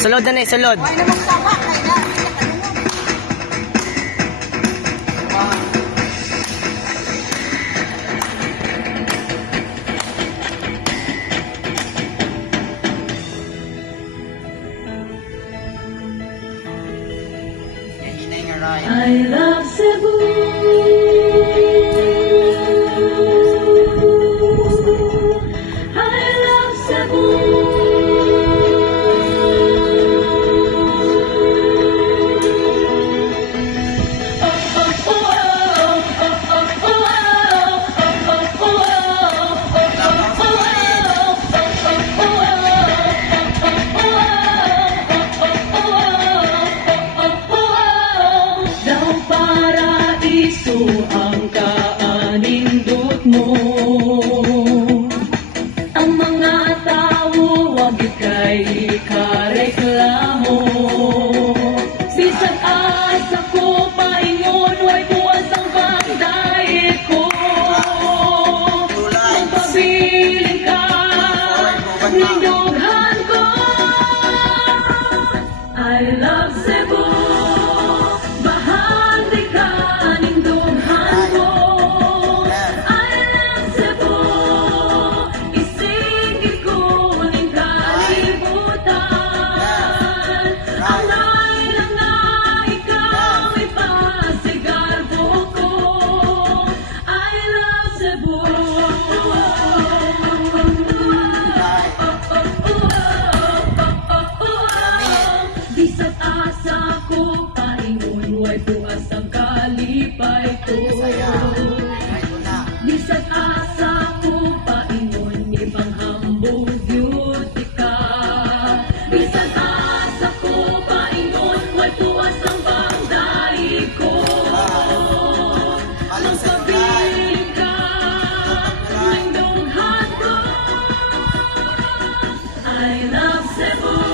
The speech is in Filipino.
Sulod na ni, sulod. Why namang tama kay na. I love Cebu. I love Cebu. Daw paraiso ang kaanindot mo. Ang mga tao wag ikay ikareklamo. Bisag asa ko paingon way buwas ang bangdayet ko. Magpabiling ka nindughan ko. I love Cebu. Bahagi ka nindughan ko. I love Cebu. Isingit ko ning kalibutan. Alay lang na ikaw ipasigarbo ko. I love Cebu. Bisag asa ko paingon way bukas ang kalipay ko. Bisag asa ko paingon ibang hambog beauty ka. Bisag asa ko paingon way bukas ang bangday ko. Ang pabiling ka ng dughan ko. I love Cebu.